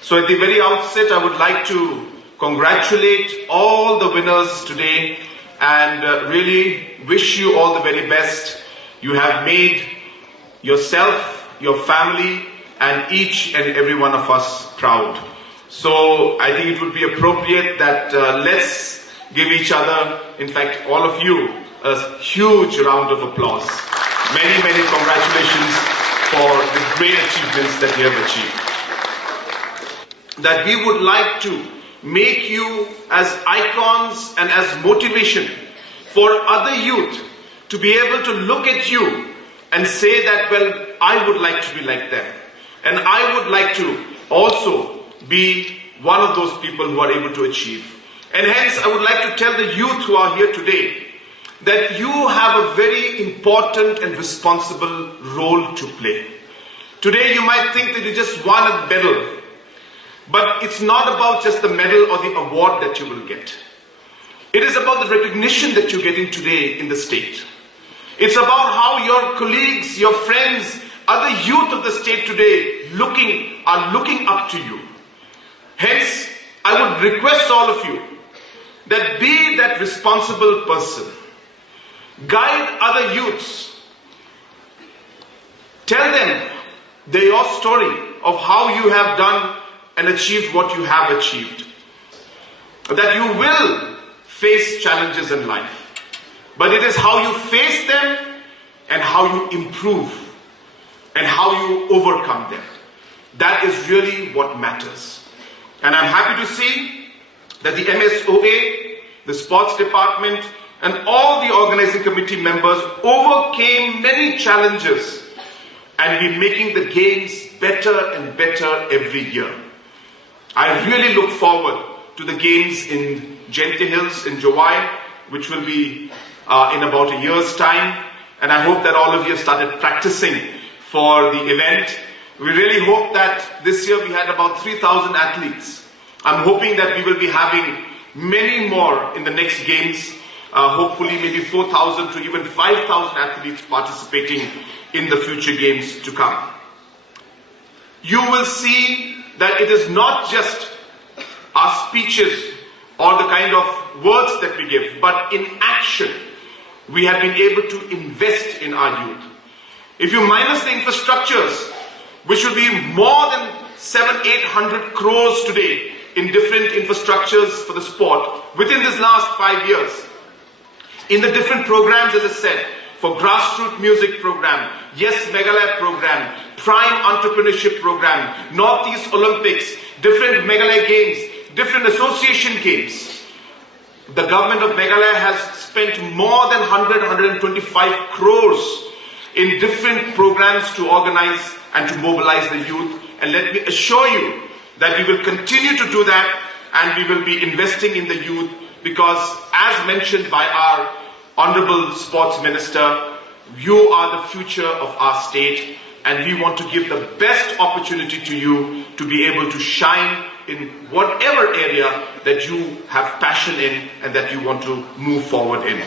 So at the very outset, I would like to congratulate all the winners today and really wish you all the very best. You have made yourself, your family, and each and every one of us proud. So I think it would be appropriate that let's give each other, in fact all of you, a huge round of applause. Many, many congratulations for the great achievements that you have achieved. That we would like to make you as icons and as motivation for other youth to be able to look at you and say that, well, I would like to be like them. And I would like to also be one of those people who are able to achieve. And hence, I would like to tell the youth who are here today that you have a very important and responsible role to play. Today, you might think that you just won a medal. But it's not about just the medal or the award that you will get. It is about the recognition that you're getting today in the state. It's about how your colleagues, your friends, other youth of the state today are looking up to you. Hence, I would request all of you that be that responsible person. Guide other youths. Tell them your story of how you have done and achieved what you have achieved. That you will face challenges in life. But it is how you face them and how you improve and how you overcome them. That is really what matters. And I'm happy to see that the MSOA, the sports department, and all the organizing committee members overcame many challenges and we're making the games better and better every year. I really look forward to the games in Gente Hills in July, which will be in about a year's time. And I hope that all of you have started practicing for the event. We really hope that this year we had about 3,000 athletes. I'm hoping that we will be having many more in the next games. Hopefully maybe 4,000 to even 5,000 athletes participating in the future games to come. You will see that it is not just our speeches or the kind of words that we give, but in action, we have been able to invest in our youth. If you minus the infrastructures, which will be more than 700-800 crores today in different infrastructures for the sport within this last 5 years, in the different programs, as I said, for grassroots music program, Yes Meghalaya program, Prime Entrepreneurship program, Northeast Olympics, different Meghalaya Games, different association games. The government of Meghalaya has spent more than 125 crores in different programs to organize and to mobilize the youth. And let me assure you that we will continue to do that and we will be investing in the youth because, as mentioned by our Honorable Sports Minister, you are the future of our state and we want to give the best opportunity to you to be able to shine in whatever area that you have passion in and that you want to move forward in.